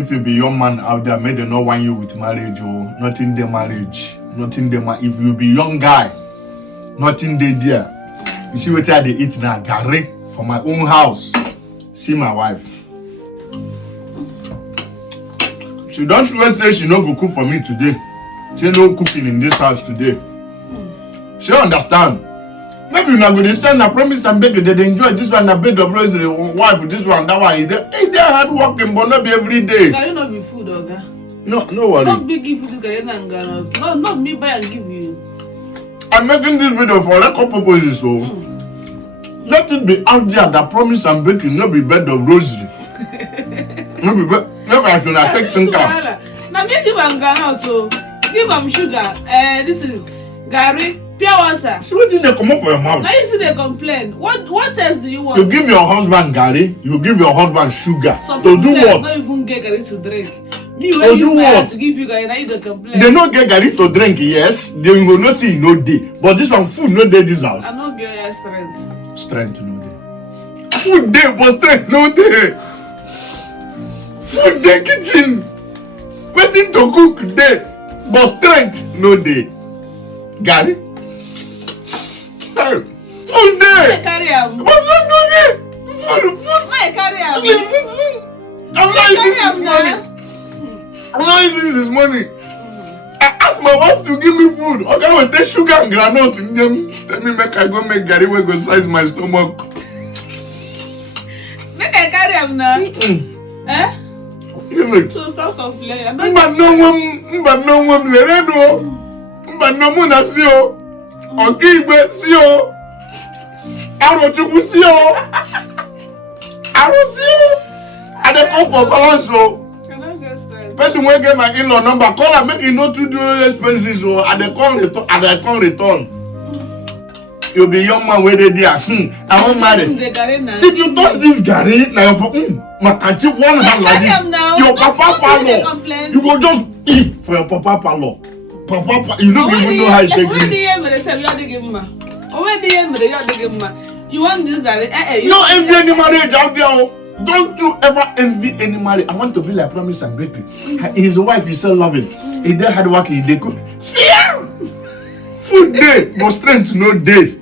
If you be young man out there, may they not want you with marriage or not in the marriage. Not in the if you be young guy, not in the dear. You see what I eat now, garri for my own house. See my wife. She don't say she no go cook for me today. She no cooking in this house today. She understand. Maybe you're not going to send a promise and beg they enjoy this one, a bed of rosary, wife, this one, that one. They hard working, but not be every day. Can you not be food, Oga? No worry. Not be give food to Karina and granules. No, not me buy and give you. I'm making this video for record purposes, so let it be out there that promise and baking, not be bed of rosary. Never I should not take think out. Now me give them granules, so give them sugar. This is Gary. Pure water. See what did they come up for your mouth? Now you see they complain. What else do you want? You give your husband Gary, you give your husband sugar. Some to do what? Not even get Gary to drink. Me when you use my hand to give you Gary, now you don't complain. They don't get Gary to drink, yes. They will not see no day. But this one food no day this house. I don't get your strength. Strength no day. Food day but strength no day. Food day kitchen. Waiting to cook day. But strength no day. Gary? Food day! I carry him. What's wrong with it? Food. I carry him. I'm not eating this money. I'm not eating this money. I asked my wife to give me food. Okay, I will take sugar and granola in them. Tell me make I go make Gary wey go size my stomach. Make I carry him now. Eh? So stop complaining. Mba no one leredo. Mba no mo na si o. Okigbe si o. Arochukwu si o. Aro si o. I dey come for balance o. Person wey get my in-law number, call am make e no too do expenses o. I dey come return. You be young man wey dey there. I wan marry. If you touch this Gary, na your makanchi one hand like this. Your papa palo. You go just eat for your papa palo. Papa, you don't even know how you take it. You want this Gary? No envy any marriage out there. Don't you ever envy any marriage. I want to be like Promise and Bakery. His wife is so loving. He dey hard working. He dey cook. See him. Food day, but strength no day.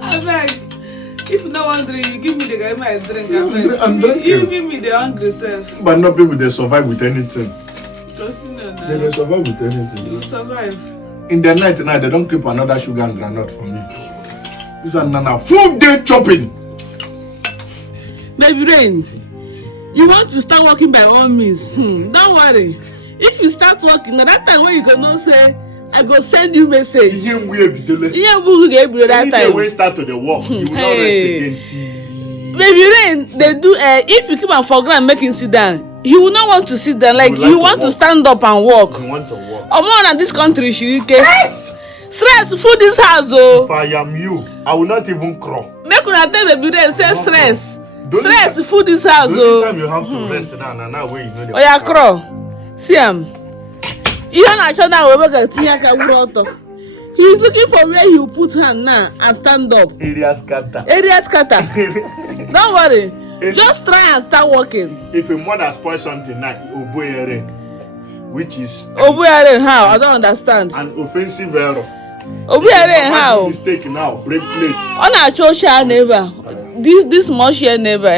I beg. If no one drink, you give me the guy my drink. I'm drinking. You give me the hungry self. But not people they survive with anything. They don't survive with anything. You survive. In the night tonight, they don't keep another sugar and granite for me. This one now food day chopping. Baby Rain, you want to start working by all means. Don't worry. If you start working, now that time when you gonna say, I go send you message. Yeah, we be dele. Yeah, we get that time. When start to the work, you will not rest again. Baby Rain, they do. If you keep on for ground making sit down, he will not want to sit down. Like you want to stand up and walk. You want to walk. More than this country, Stress. Stress. Food this house, oh. If I am you, I will not even crawl. Make una tell Baby Rain say stress. Stress. Food this house, oh. Time you have to rest now. Now where you know the. Oh yeah, crawl. See him. He's looking for where he will put hand now and stand up. Area scatter. Don't worry. Just try and start working. If a mother spoils something now, oboyere, which is oboyere how? I don't understand. An offensive error. Oboyere how? Mistake now. Break plate. On a social neighbor. This small share neighbor.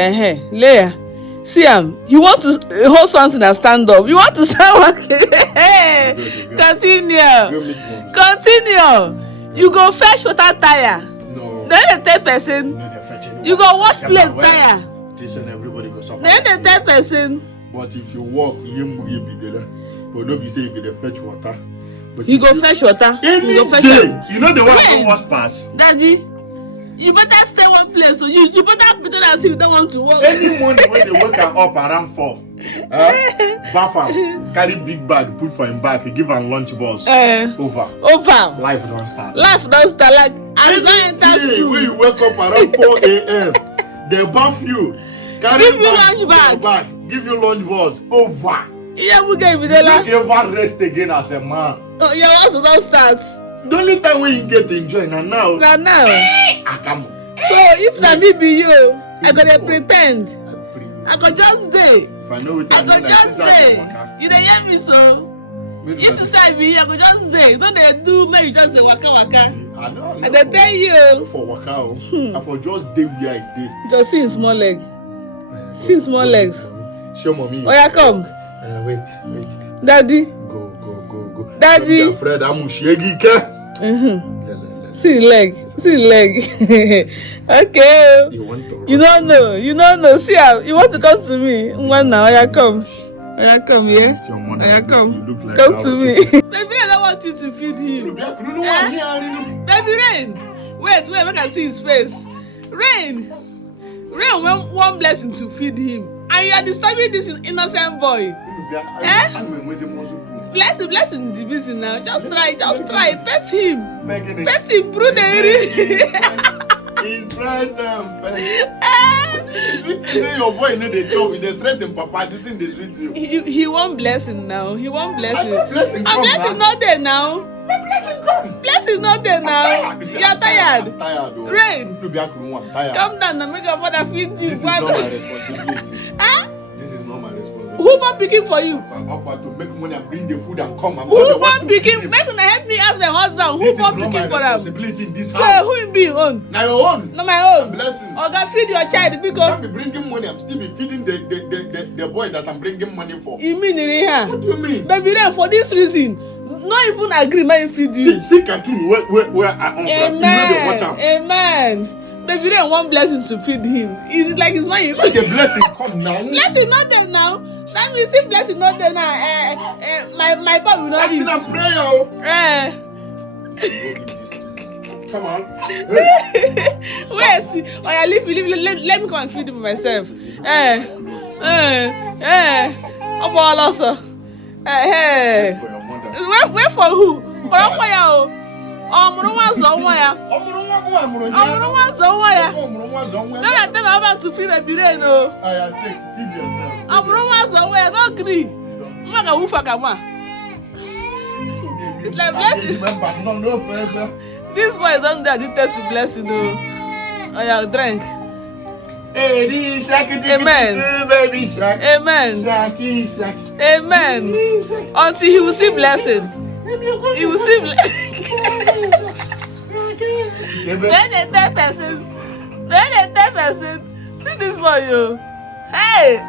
Leah. See him. You want to hold something and stand up. You want to start working. Continue. You go fetch water tire. No. Then the third person. No, they fetch anyone. You go wash plate tire. This and everybody go suffer. Then the third person. But if you walk, you be there. But no, be say you go fetch water. But you go fetch water. You go fetch day. You know the one who was pass. Daddy. You better stay one place, so you better pretend as if you don't want to work. Any morning when they wake up around 4, bath am, carry big bag, put for him back, give him lunch box. Over. Life don't start. Like as you enter school. When you wake up around 4 a.m., they bath you, carry give you lunch bag, give you lunch box. Over. Yeah, we get you never rest again as a man. Oh, your house don't start. The only time when you get to enjoy now. I come. So if na me be you, I gotta pretend. I could just stay If I know it, I I know go that just inside the say. waka. You dey hear me so? Maybe If you say me, I go just say. Don't they do make you just say waka waka? I know. I dey tell you. For waka, I for just day where I did. Just see him small leg. See him small legs. Show mommy. Oh yeah, come. Wait. Daddy. Go. Daddy. Fred, I'm Shegi. See the leg. Okay. You don't know. See how you want to come to me. One now, yeah, come. Yeah, come here. Yeah, come. Come to me. Baby, I don't want you to feed him. Baby Rain. Wait, make I see his face. Rain want one blessing to feed him. And you are disturbing this innocent boy. Blessing the business now. Just try. Pet him. Pet him, Brunei. He's right there. Sweet say your boy know they talk with the stress and papa. This thing they sweet you. He want blessing now. He want blessing. Blessing not there now. My blessing come. Blessing not there now. You're tired. I'm tired. Rain. I'm tired. Come down and make your father feed you. This is not my responsibility. This is not my responsibility. Who man picking for you? To make money and bring the food and come. Who man picking? Make una help me ask my husband. Who man picking for them? Responsibility in this So house. who him be own? Now your own. Not my own. Blessing. Oga feed your child You because can't be bringing money. I'm still be feeding the boy that I'm bringing money for. you mean in here. What do you mean? Baby Rain, for this reason, not even agree make him feed you. See cartoon where I Amen. you know they watch am. Amen. Baby Rain want blessing to feed him. Is it like it's not him? Let the blessing come now. Blessing not there now. That means if blessing not there now, my boy will not Fasting eat. and prayer. Come on. Where see? Oh yeah, leave. Let me come and feed him myself. I'm all also. Hey. For your mother. Wait for who? For ya. Omuru wa zo won ya. Don't let them about to feed Baby Rain no. Feed yourself. Omuru wa zo won ya, no gree. Mma ka wufa ka ma. It's like blessing. No further. This boy don't get addicted to blessing no. Oh yeah, drink. Hey, this Amen. Baby shark. Amen. Shaki. Amen. Until he will see blessing. He will see blessing. When they tell person, see this boy, yo. Hey!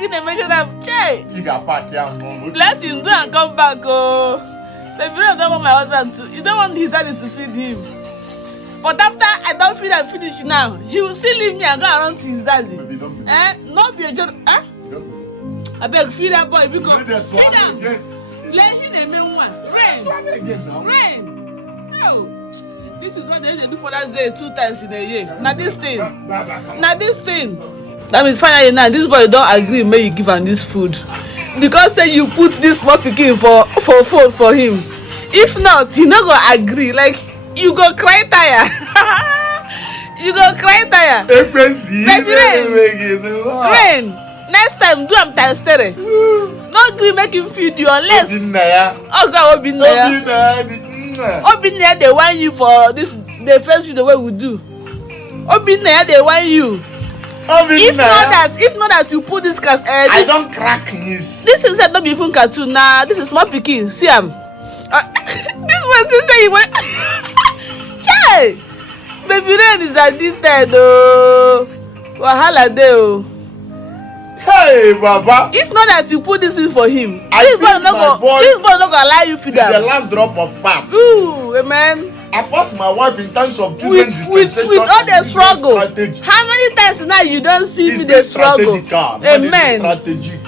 You mention that, Che. You got pack here. Blessing, do and come back, oh. Baby, I don't want my husband to. You don't want his daddy to feed him. But after I don't feed and finish now, he will still leave me and go around to his daddy. Not be a joke. I beg, feed that boy because sit down. Let him name one. Rain. No. This is what they do for that day 2 times in a year. Now this thing. That means finally now this boy don't agree make you give him this food. Because say you put this small pikin for food for him. If not, he not gonna agree. Like you go cry tire. Baby Rain. Next time do am times 3. No gree make him feed you unless God Obinaya they want you for this the first video wey we do. Obinaya they want you. If not that you put this I don't crack this. This is not be even cartoon nah. This is small pikin. See am. This one say he went. Chai. Baby Rain is addicted oh. Wahala dey oh. Hey, Baba. If not that you put this in for him, this boy not gonna allow you feed till them. the last drop of pap. Ooh, amen. I passed my wife in terms of children with all the struggle. How many times now you don't see me the struggle? Amen.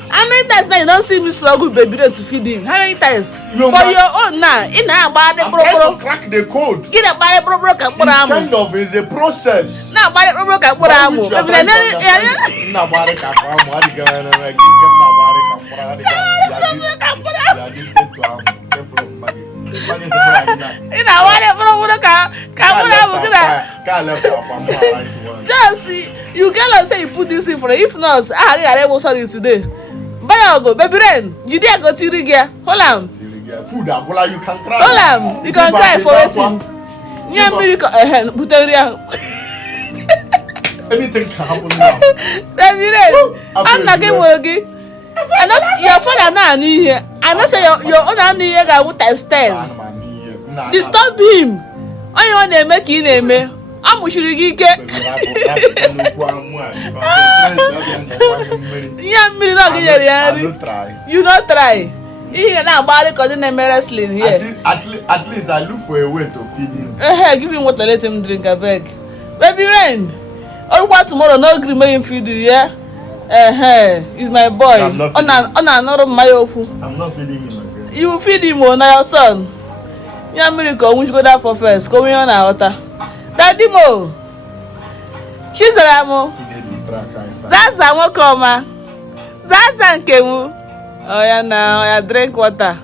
How many times now you don't see me struggle, Baby Rain, to feed him? How many times? For your own now, I'm trying to crack the code. Get a body kind of is a process. Now, body just see, you cannot say you put this in for it. If not, I will sorry today. Bye, go, Baby Rain. You dare go to Rigia. Hold on. Food, you can cry. Hold on, you can cry for waiting. Yeah, miracle. Anything can happen now. Baby, I'm not going to I know your father now here. I know say your own here guy would stand. Disturb him. I want to make you name me. I'm usually get. You not try. Here now, body because the name wrestling here. At least I look for a way to feed him. Give him water, let him drink. I beg. Baby Rain. Or what tomorrow? No agree, make him feed you. Yeah. He's my boy. I'm not feeding him again. You will feed him on your son. Yeah, miracle. We should go there for first. Coming on our water. Daddy Mo. She's a Ramo. Zaza mo koma. Zaza nkemu. Oh yeah, now I drink water.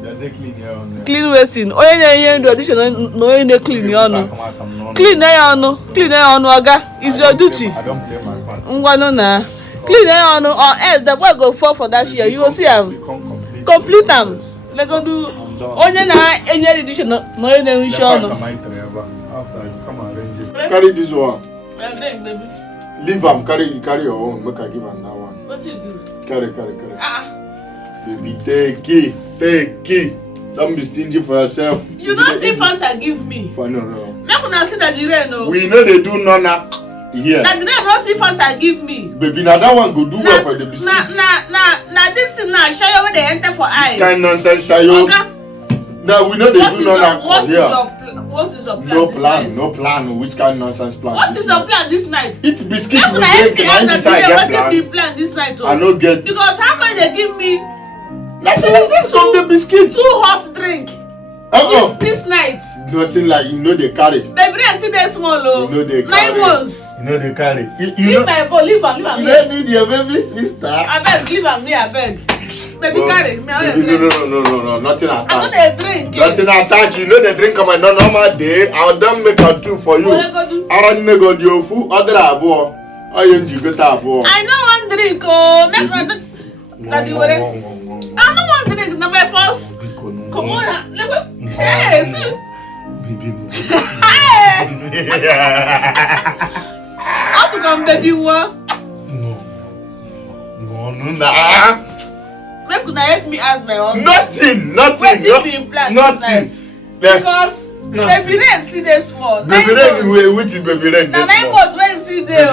There's a clean here on there. Clean waiting. Oh yeah, do addition. No, you clean your no. Clean your no. Clean your no. Aga, it's your duty. I don't play my part. Na. Clean your no. Or else the boy go fall for that year. You will see him. Complete them. They go do. Only na any edition. No, any edition. After you come and arrange it. Carry this one. Baby. Leave am. Carry your own. Make I give am that one. What you do? Carry. Baby, take it. Don't be stingy for yourself. You don't see Fanta give me. No. Make una see that the rain no. We know they do none here. That the rain no see Fanta give me. Baby, now that one go do well for the biscuits. Na this thing now shayo when they enter for eye. This kind nonsense shayo. Now we know they do none here. What is your plan? No plan. Which kind of nonsense plan? What is your plan this night? Eat biscuits with drink and decide get plan this night. I no get. Because how can they give me? Let's come the biscuits. 2 hot drink. This night. Nothing like they carry. Baby, I see that small low. They carry. 9 months. They carry. Leave my boy, leave am. You don't need your baby sister. I beg, leave am here, I beg. Baby, carry. Me, I drink. No, nothing attached. I don't drink. Nothing attached. You know they drink on my normal day. I don't make a two for you. I don't go do your food. Other abo. I don't want drink. Oh, I don't want drink. Number first. Come on. Yes. Baby. Also come baby one. No. Make una help me ask my husband. Nothing. Because baby rain see dey small. Baby rain, which is baby rain? Na 9 months when see dey o.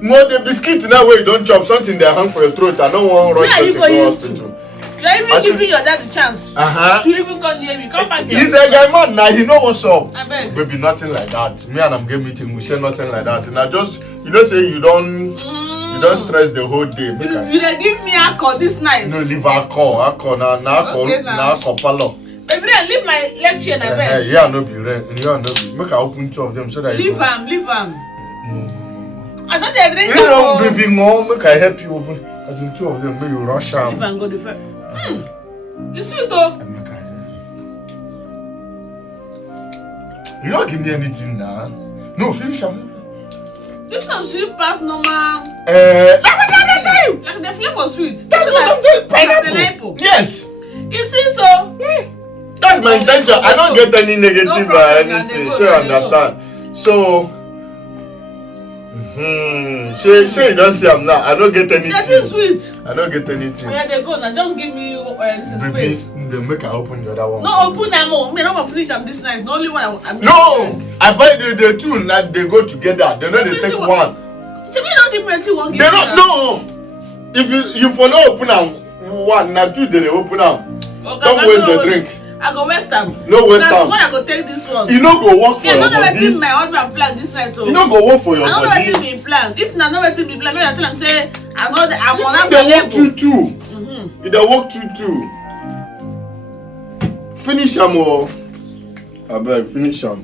No, the biscuit now where you don't chop something they hang for your throat. I don't want rush to go hospital. You are even giving your dad the chance to even come near me. Come back. He's a guy man now. He know what's up. I beg. Baby, nothing like that. Me and I'm game meeting. We say nothing like that. And I just, say you don't stress the whole day. You dey give me alcohol this night. No, leave alcohol. Alcohol palo. Baby, leave my lecture na bed. Yeah, no be rent. Yeah, no be. Make I open 2 of them so that leave am. I don't dey drink. You know, baby, mom, make I help you open. As in 2 of them, make you rush am. Leave am go the first. You sweet oh. You don't give me anything now. No, finish am. This one sweet past normal. Like the flavor sweet. That's what I'm doing. Pineapple. Yes. It's sweet so. That's my intention. I don't get any negative or anything. Sure, understand. So, say you don't see I'm now. I don't get anything. That's sweet. I don't get anything. Where they go now? Just give me space. Baby, they make I open the other one. No, open them more. Me not gonna finish them this night. The only one I'm no, I buy the 2 that they go together. They know they take one. So me don't give me 1. They don't no. If you follow open them 1, now 2 they open them. Don't waste the drink. I go waste them. No waste them. When I go take this one. You no go work for your body. Yeah, my husband plan this night so. You no go work for your body. I know wetin be plan. If na no wetin be plan, maybe I tell am say I'm on available. They work 2-2. Finish am o. Abeg, finish am.